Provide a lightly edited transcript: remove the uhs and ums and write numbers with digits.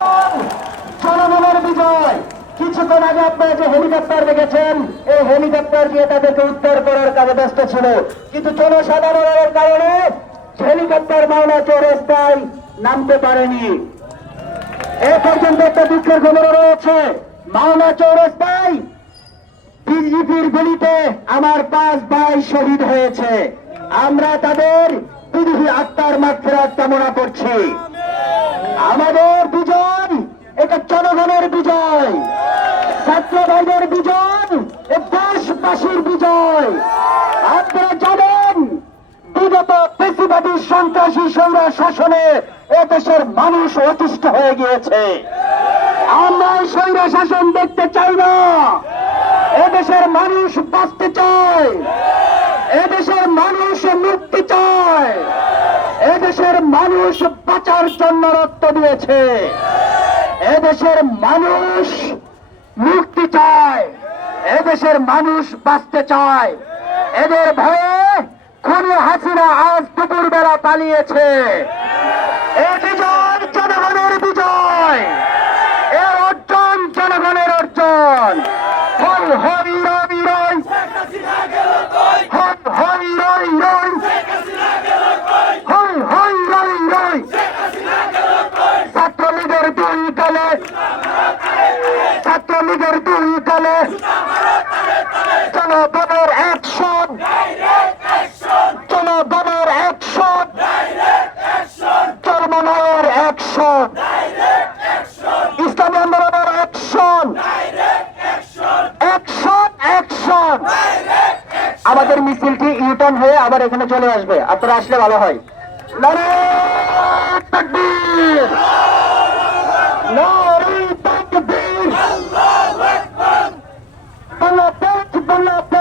জনগণের বিজয়। কিছুক্ষণ আগে আপনারা যে হেলিকপ্টার দেখেছেন, এই হেলিকপ্টার দিয়ে তাদেরকে উদ্ধার করার কাজে ব্যস্ত ছিল, কিন্তু জনসাধারণের কারণে হেলিকপ্টার মাওনা চৌরাস্তায় নামতে পারেনি। এ পর্যন্ত একটা দুঃখের খবর রয়েছে, মাওনা চৌরাস্তায় বিজেপির গুলিতে আমার 5 ভাই শহীদ হয়েছে। আমরা তাদের বিদেহী আত্মার মাগফিরাত কামনা করছি। আমাদের বিজয় এটা জনগণের বিজয়, ছাত্র ভাইদের বিজয়, দেশবাসীর বিজয়। আপনারা জানেন, বিগত ফ্যাসিবাদী সন্ত্রাসী সৈরা শাসনে এদেশের মানুষ অতিষ্ঠ হয়ে গিয়েছে। আমরা সৈরা শাসন দেখতে চাই না। এদেশের মানুষ বাঁচতে চায়, এদেশের মানুষ মুক্তি চায়, এদেশের মানুষ বাঁচার জন্য রক্ত দিয়েছে, এদেশের মানুষ মুক্তি চায়, এদেশের মানুষ বাঁচতে চায়। এদের ভয়ে খুনি হাসিনা আজ দুপুর বেলা পালিয়েছে। এই বিজয় জনগণের বিজয়, এর অর্জন জনগণের অর্জন। হই হই রই রই, হই হই রই রই, হই হই রই রই। ছাত্রলীগের দুই কালে, ছাত্রলীগের দুই কালে জনগণের অ্যাকশন, জনগণের অ্যাকশন, চরমনায়ের অ্যাকশন, ইসলামী আন্দোলনের অ্যাকশন, অ্যাকশন অ্যাকশন। আমাদের মিছিলটি ইউটার্ন হয়ে আবার এখানে চলে আসবে, আপনারা আসলে ভালো হয়। নারে তাকবীর, নারে তাকবীর, বাংলাদেশ বাংলাদেশ।